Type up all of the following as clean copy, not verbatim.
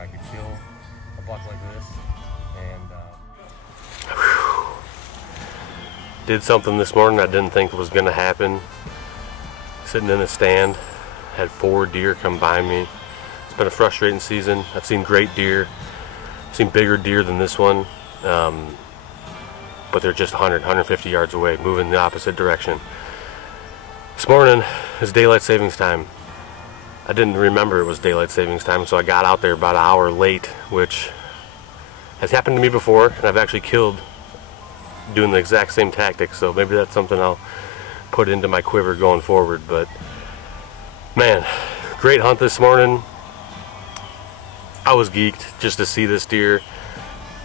I could kill a buck like this. And did something this morning I didn't think was going to happen. Sitting in a stand, had 4 deer come by me. It's been a frustrating season. I've seen great deer, I've seen bigger deer than this one, but they're just 100, 150 yards away, moving the opposite direction. This morning is daylight savings time. I didn't remember it was daylight savings time, so I got out there about an hour late, which has happened to me before, and I've actually killed doing the exact same tactics, so maybe that's something I'll put into my quiver going forward. But man, great hunt this morning. I was geeked just to see this deer.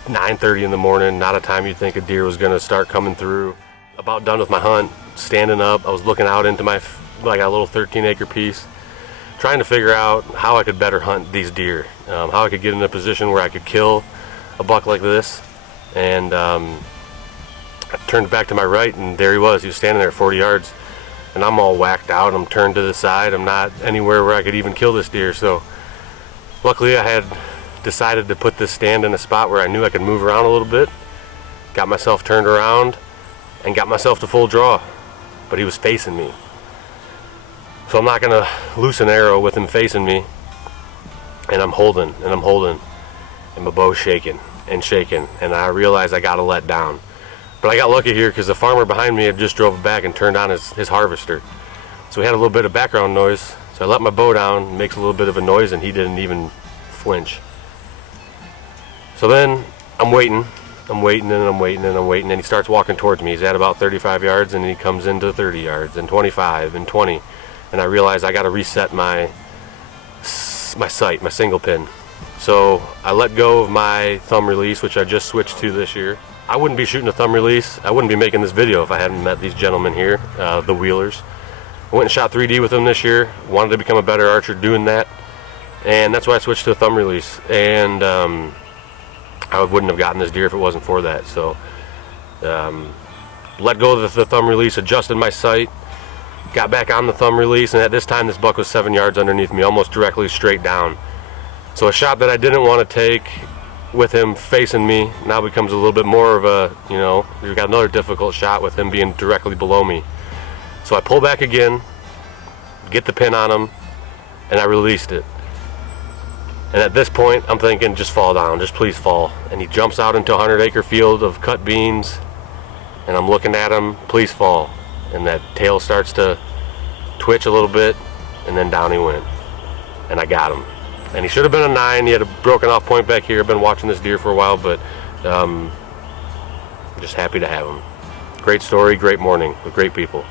9:30 in the morning, not a time you'd think a deer was gonna start coming through. About done with my hunt, standing up, I was looking out into my, like, a little 13-acre piece, trying to figure out how I could better hunt these deer, how I could get in a position where I could kill a buck like this. And I turned back to my right, and there he was standing there at 40 yards, and I'm all whacked out. I'm turned to the side. I'm not anywhere where I could even kill this deer. So luckily I had decided to put this stand in a spot where I knew I could move around a little bit, got myself turned around, and got myself to full draw. But he was facing me, so I'm not gonna loose an arrow with him facing me. And I'm holding, and my bow's shaking and shaking, and I realized I gotta let down. But I got lucky here because the farmer behind me had just drove back and turned on his harvester. So we had a little bit of background noise. So I let my bow down, it makes a little bit of a noise, and he didn't even flinch. So then I'm waiting, and he starts walking towards me. He's at about 35 yards, and he comes into 30 yards, and 25, and 20. And I realize I got to reset my sight, my single pin. So I let go of my thumb release, which I just switched to this year. I wouldn't be shooting a thumb release. I wouldn't be making this video if I hadn't met these gentlemen here, the Wheelers. I went and shot 3D with them this year. Wanted to become a better archer doing that, and that's why I switched to a thumb release. And I wouldn't have gotten this deer if it wasn't for that. So let go of the thumb release, adjusted my sight, got back on the thumb release, and at this time this buck was 7 yards underneath me, almost directly straight down. So a shot that I didn't want to take with him facing me now becomes a little bit more of a, we've got another difficult shot with him being directly below me. So I pull back again, get the pin on him, and I released it. And at this point I'm thinking, just fall down, just please fall. And he jumps out into a 100-acre field of cut beans, and I'm looking at him, please fall. And that tail starts to twitch a little bit, and then down he went. And I got him. And he should have been a 9. He had a broken off point back here. I've been watching this deer for a while, but I'm just happy to have him. Great story, great morning with great people.